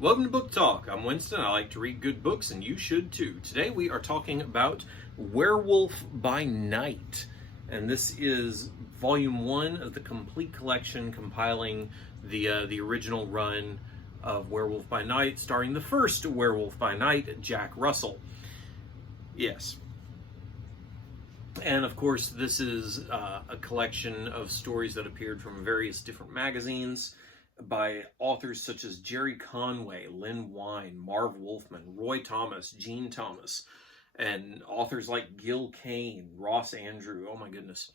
Welcome to Book Talk. I'm Winston. I like to read good books, and you should too. Today we are talking about Werewolf by Night. And this is volume 1 of the complete collection compiling the original run of Werewolf by Night, starring the first Werewolf by Night, Jack Russell. Yes. And of course, this is a collection of stories that appeared from various different magazines by authors such as Jerry Conway, Lynn Wein, Marv Wolfman, Roy Thomas, Gene Thomas, and authors like Gil Kane, Ross Andrew. Oh my goodness.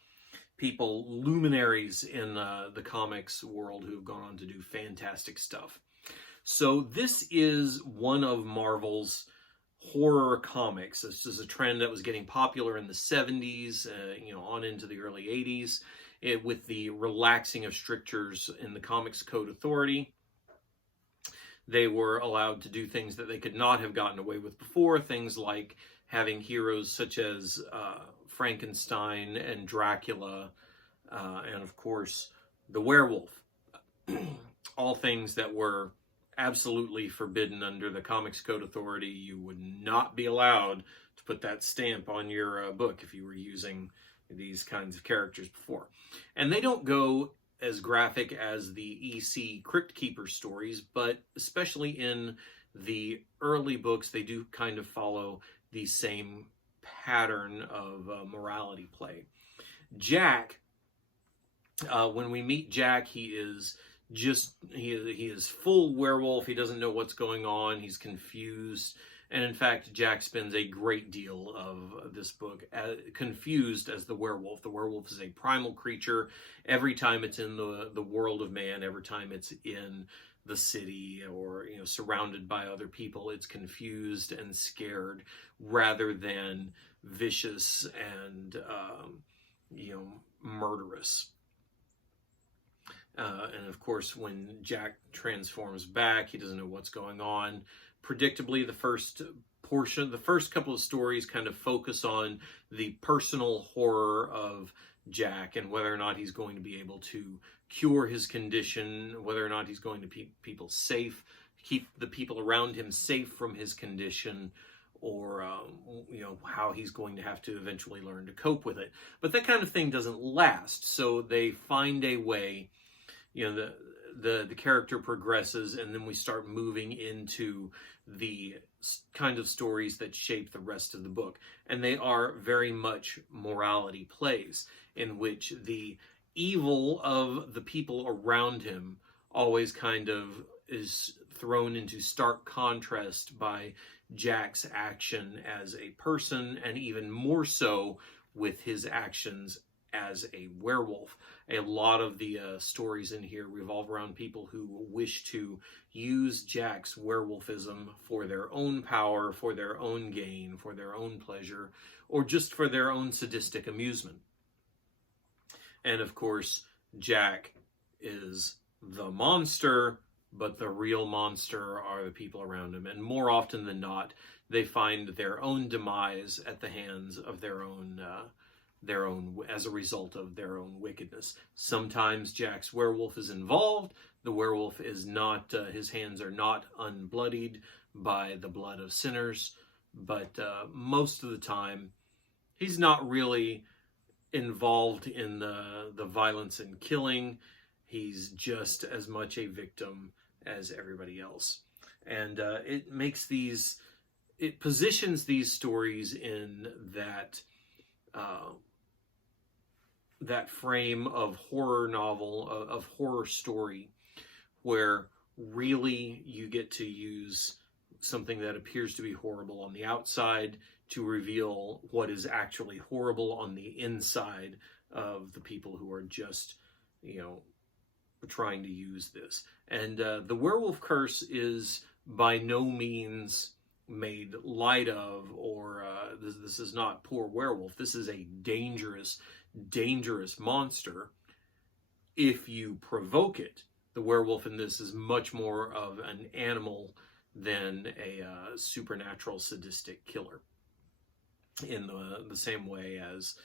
People, luminaries in the comics world who have gone on to do fantastic stuff. So this is one of Marvel's horror comics. This is a trend that was getting popular in the 70s, on into the early 80s. With the relaxing of strictures in the Comics Code Authority, they were allowed to do things that they could not have gotten away with before, things like having heroes such as Frankenstein and Dracula, and of course, the werewolf. All things that were absolutely forbidden under the Comics Code Authority. You would not be allowed to put that stamp on your book if you were using these kinds of characters before. And they don't go as graphic as the EC Crypt Keeper stories, but especially in the early books, they do kind of follow the same pattern of morality play. Jack, when we meet Jack, he is full werewolf. He doesn't know what's going on. He's confused. And in fact, Jack spends a great deal of this book confused as the werewolf. The werewolf is a primal creature. Every time it's in the world of man, every time it's in the city or surrounded by other people, it's confused and scared rather than vicious and murderous. And of course, when Jack transforms back, he doesn't know what's going on. Predictably, the first couple of stories kind of focus on the personal horror of Jack and whether or not he's going to be able to cure his condition, whether or not he's going to keep people safe, keep the people around him safe from his condition, or how he's going to have to eventually learn to cope with it. But that kind of thing doesn't last, so they find a way. The character progresses, and then we start moving into the kind of stories that shape the rest of the book. And they are very much morality plays, in which the evil of the people around him always kind of is thrown into stark contrast by Jack's action as a person, and even more so with his actions as a werewolf. A lot of the stories in here revolve around people who wish to use Jack's werewolfism for their own power, for their own gain, for their own pleasure, or just for their own sadistic amusement. And of course, Jack is the monster, but the real monster are the people around him. And more often than not, they find their own demise at the hands of their own as a result of their own wickedness. Sometimes Jack's werewolf is involved. The werewolf is not, his hands are not unbloodied by the blood of sinners, but most of the time he's not really involved in the violence and killing. He's just as much a victim as everybody else. And it positions these stories in that frame of horror novel, of horror story, where really you get to use something that appears to be horrible on the outside to reveal what is actually horrible on the inside of the people who are just, trying to use this. And the werewolf curse is by no means made light of, or this is not poor werewolf. This is a dangerous monster if you provoke it. The werewolf in this is much more of an animal than a supernatural sadistic killer, in the same way as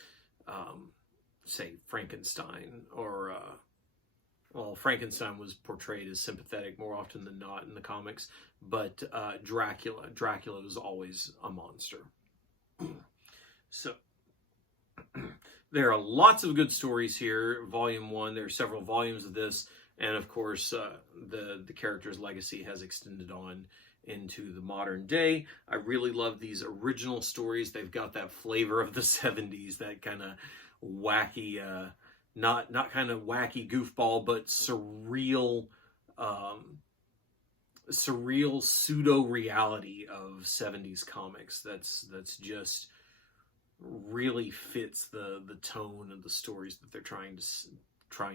say Frankenstein or well, Frankenstein was portrayed as sympathetic more often than not in the comics, but Dracula is always a monster. So there are lots of good stories here. Volume 1, there are several volumes of this, and of course the character's legacy has extended on into the modern day. I really love these original stories. They've got that flavor of the 70s, that kind of wacky, not kind of wacky goofball, but surreal pseudo reality of 70s comics. That's just really fits the tone of the stories that they're trying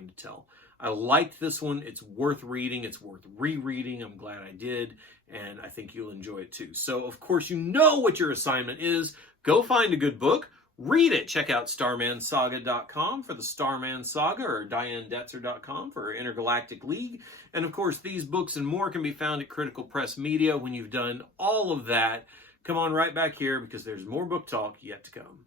to tell. I liked this one. It's worth reading. It's worth rereading. I'm glad I did, and I think you'll enjoy it too. So, of course, you know what your assignment is. Go find a good book. Read it. Check out StarmanSaga.com for the Starman Saga, or DianeDetzer.com for Intergalactic League. And, of course, these books and more can be found at Critical Press Media. When you've done all of that, come on right back here, because there's more book talk yet to come.